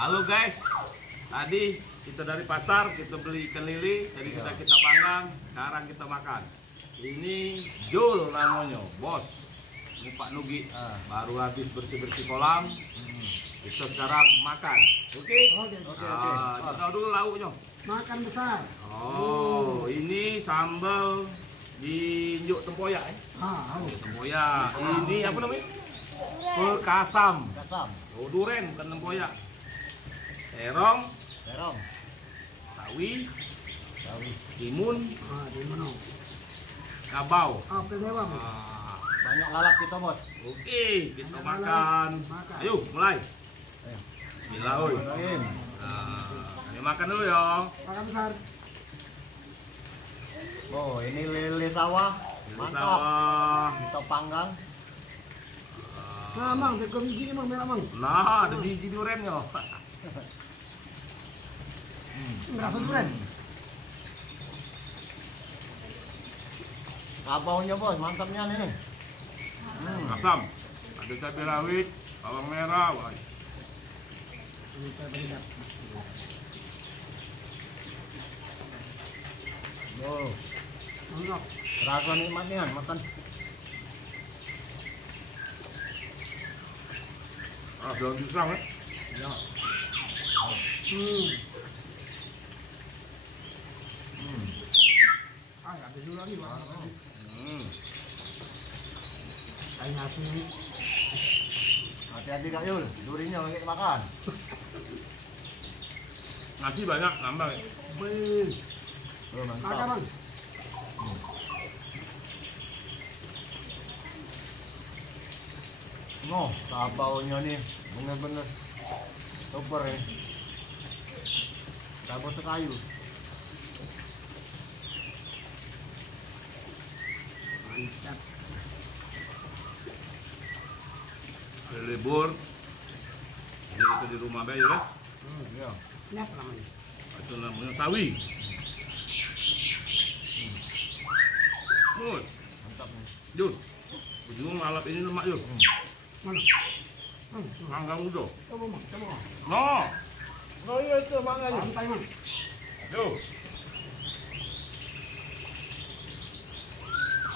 Halo guys, tadi kita dari pasar kita beli ikan lili, tadi kita panggang, sekarang kita makan. Ini Jul namanya, bos. Ini Pak Nugi, baru habis bersih-bersih kolam. Kita sekarang makan, oke? Kita tahu dulu lauknya. Makan besar. Oh, ini sambal diinjuk tempoyak, tempoyak. Ini apa namanya? Perkasam. Oh, duren bukan tempoyak. Terong, sawi, timun, kabau. Banyak lalap kita, bos. Oke, kita makan. Ayo, mulai. Bismillah, oi. Ini makan dulu ya. Makan besar. Oh, ini lele sawah. Mantap. Sawah. Kita panggang. Nah, Mang, tekom biji Mang, merah Mang. Nah, ada biji durennya. Merasa durian. Kabaunya, bos. Mantapnya nih. Asam. Ada cabai rawit, bawang merah, wah. Oh, Mantap. rasa nikmatnya makan. Daun pisang ya. Ada dulu lagi, Bang. Kayak nasi ini. Hati-hati Kak Yul, durinya lagi makan. Nasi banyak, nambah ya. Wih, Oh, makan mantap. Bang. No, kabaunya nih bener-bener super ya. Kabau sekayu. Mantap. Hari libur. Jadi kita di rumah aja ya. Iya. Nyap namanya. Itu namanya sawi. Mus, Mantap nih. Jul. Ujung ngalap ini lemak Jul. Mana? Manggang udah. Coba Mang, coba Mang. No. Oh iya itu manganya. Santai Mang. Yuk.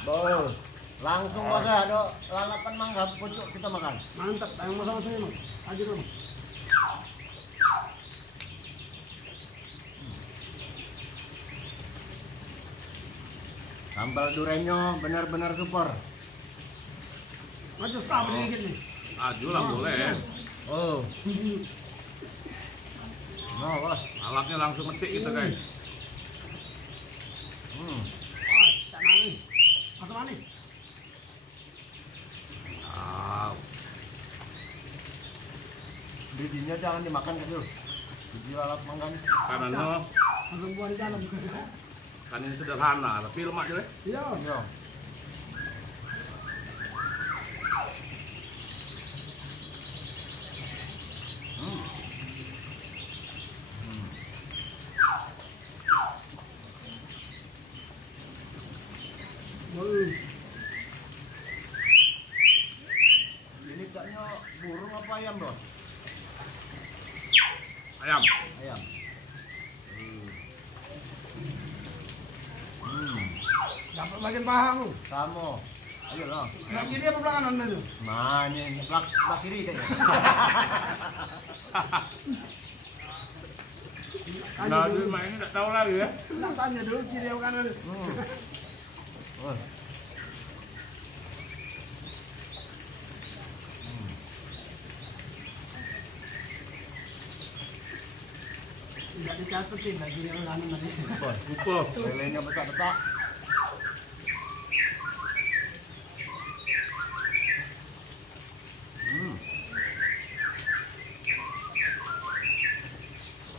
Bos, langsung bos ya, ada lalapan mangga pucuk kita makan. Mantap, yang mau sama saya Mang. Aja dulu Mang. Sambal durennya benar-benar super. Maju sabar dikit nih. Aju lah boleh. Oh. No, bos. Alatnya langsung metik kita guys. Tak nangis. Masuk manis. Wow. Bijinya jangan dimakan kecil. Biji lalap mangganya. Kanannya Langsung buang di dalam. kan ini sederhana, tapi lemak jelek. Iya. Iya. Ini kayaknya burung apa ayam, bos? Ayam. Ayam. Dapat bagian paha lu. Kamu. Ayo lah. Yang kiri apa belakang anda tuh? Nah, ini belak kiri kayaknya. Tanya Nah, dulu. ini nggak tahu lagi ya. Nak tanya dulu kiri apa kanan. Oh. Tidak dicatetin lagi yang kanan tadi. Bos, Upah. lelenya betak-betak.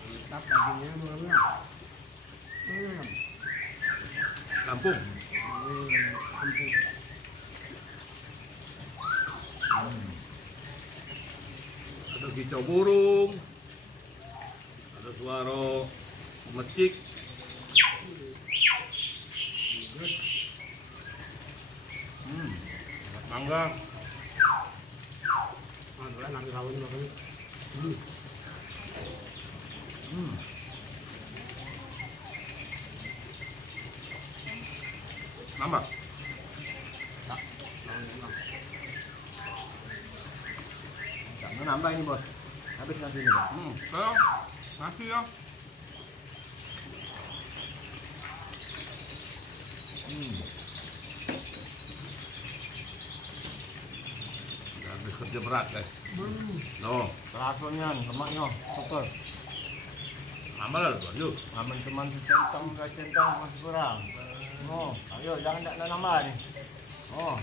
Mantap dagingnya benar-benar. Lampung. Ampun. Ada kicau burung. Ada suara mescik. Mangga. Nanti rawon juga. Nambah. Jangan nambah ini bos. Habis nanti ini bos. Tuh, nasi ya. Habis kerja berat guys. Loh, Rasanya, lemaknya, super. nambah lah yuk. Aman teman centang, gak centang masih kurang. Oh, ayo jangan nak nambah nih. Oh,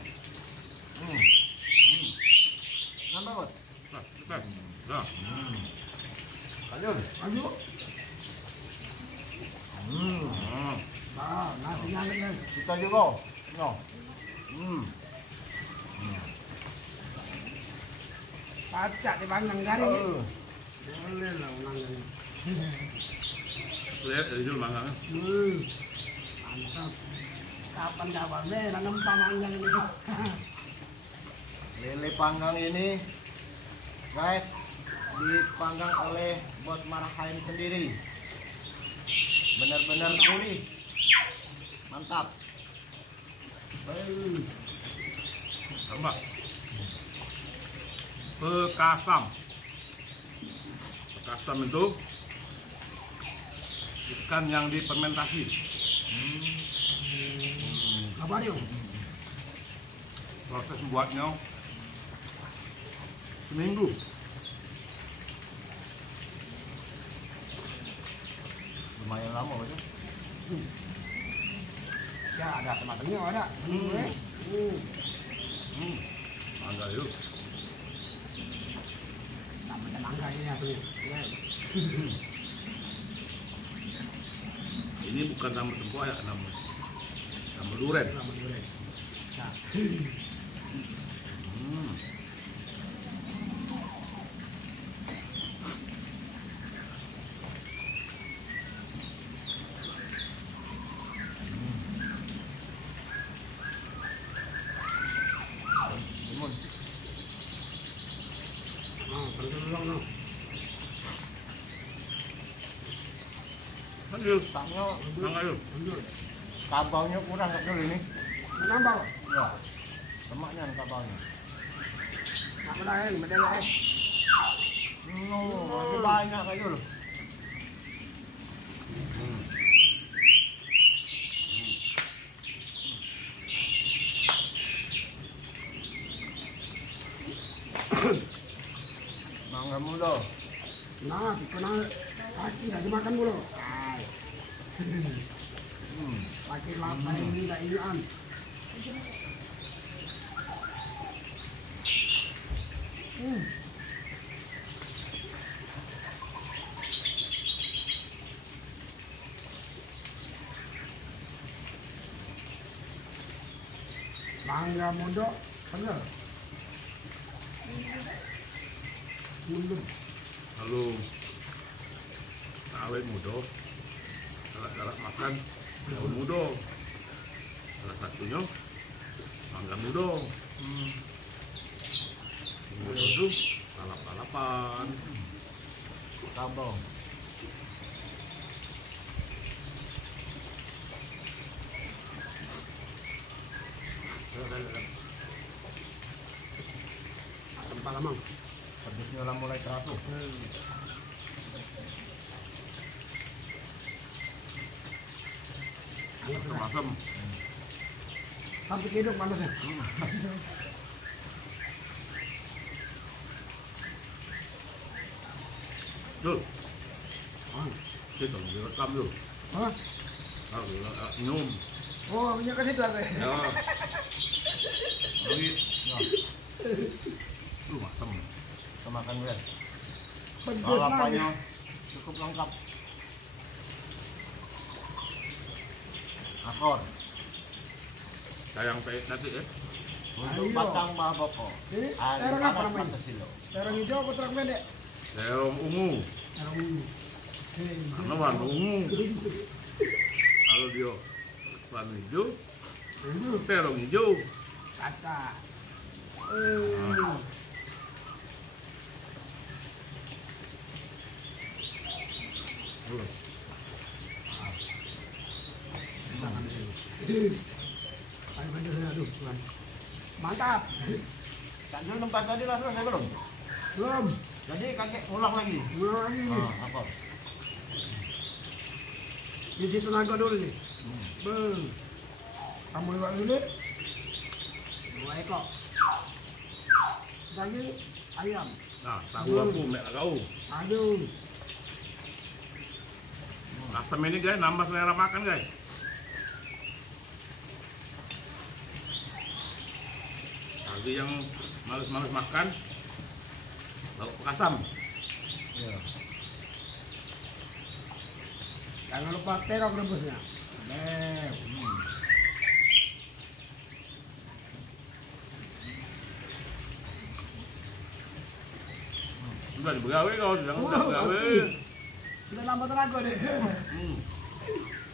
nambah bos. Nah, kita. Nah, Ayo, Ayo. hmm. Nah, nasinya kan. kita juga. No. Pacak di panggang garing. Boleh lah ulang ini. Lihat dari dulu mangga. Mantap. Kapan jawabnya nanam panggang ini. Lele panggang ini, guys, dipanggang oleh Bos Marhain sendiri. Benar-benar gurih, mantap. Tambah. Bekasam. Bekasam itu ikan yang difermentasi. Apa dia? Proses membuatnya seminggu. Lumayan lama betul. Ya ada semacamnya ada. Mangga yuk. Namanya nangka ini asli. Ini bukan sambal tempoyak namanya. Sambal duren. Nama duren. Nah, Timun. pengelulang no. Lanjut. Taknya, Mangga yuk. Lanjut. kabaunya kurang nggak dulu ini? Nambah. Ya, lemaknya kabaunya. Nak menaik, menaik. Masih banyak kayak dulu. Mangga mulu. Nah, kena kaki dah dimakan dulu. Pakai lapar ini dah inian. Mangga mondok, bener. Mundur. Lalu awet muda, galak-galak makan daun muda. Salah satunya mangga muda. Muda itu lalap-lalapan. Kabau. Asam palamang. Pedasnya lah mulai terasa. Asam-asam. Sampai hidup panasnya. Tuh. Itu direkam tuh. Hah? Minum. Oh, minyak ke situ aku. Ya. Lagi. Tuh asam. Kita makan dulu. Pedes Lalapannya nanya. cukup lengkap. Akor. Sayang pahit nanti ya. Untuk Ayo. batang mah pokok. Ini terong apa namanya? Kilo. Terong hijau apa terong pendek? Terong ungu. Terong ungu. Karena warna ungu. Kalau dia warna hijau, terong hijau. Kata. Aduh, Tuhan. Mantap. Kak Jul tempat tadi lah selesai belum? Belum. Jadi kakek ulang lagi. Ulang lagi nih. Apa? Isi tenaga dulu nih. Beng. Kamu lewat dulu. 2 ekor. Lagi ayam. Nah, tahu aku mek kau. Aduh. Asam ini guys, nambah selera makan guys. Bagi yang males-males makan, lauk asam. Iya. Jangan lupa terong rebusnya. Sudah dibegawe kau, jangan udah begawe. Sudah nambah tenaga deh.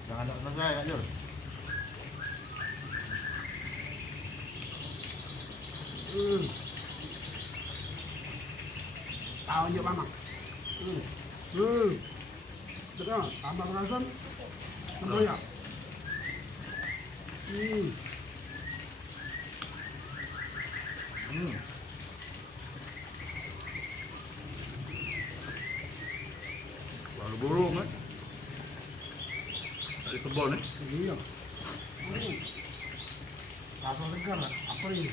Jangan tak selesai Kak Jul. Tahu aja mama. Betul, tambah rasam. Tempoyak. Baru burung kan? Dari kebun nih. Iya. Rasa segar, apa ini?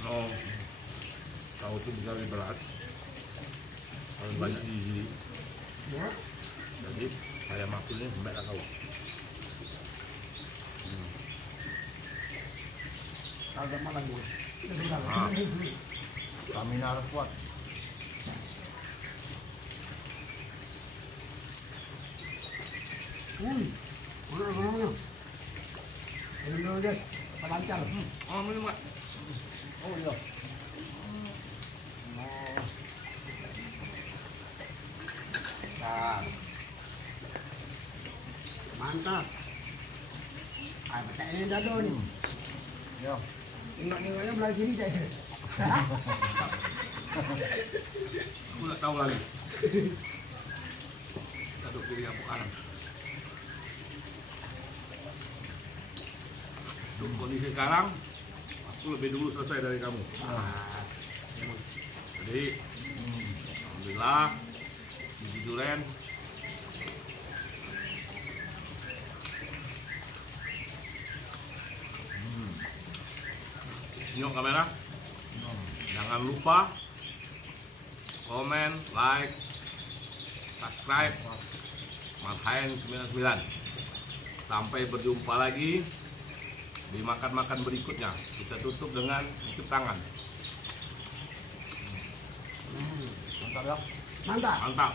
Kalau tahu itu bisa lebih berat, kalau banyak gizi, Ya. jadi saya makannya sampai tak tahu. Kagak malah gue. Stamina harus kuat. Mana? Ini dulu guys, lancar. Oh, minum Pak. Oh iya. Nah. Mantap. Ah, ini dado nih. Ya. Tengok-tengoknya belah kiri saya. Aku tak tahu lagi. Dado kiri apa kanan. Untuk kondisi sekarang, aku lebih dulu selesai dari kamu. Jadi, alhamdulillah, biji durian. Nyok kamera. Jangan lupa komen, like, subscribe. Marhaen 99. Sampai berjumpa lagi di makan-makan berikutnya. Kita tutup dengan cuci tangan. Mantap ya. Mantap. Mantap.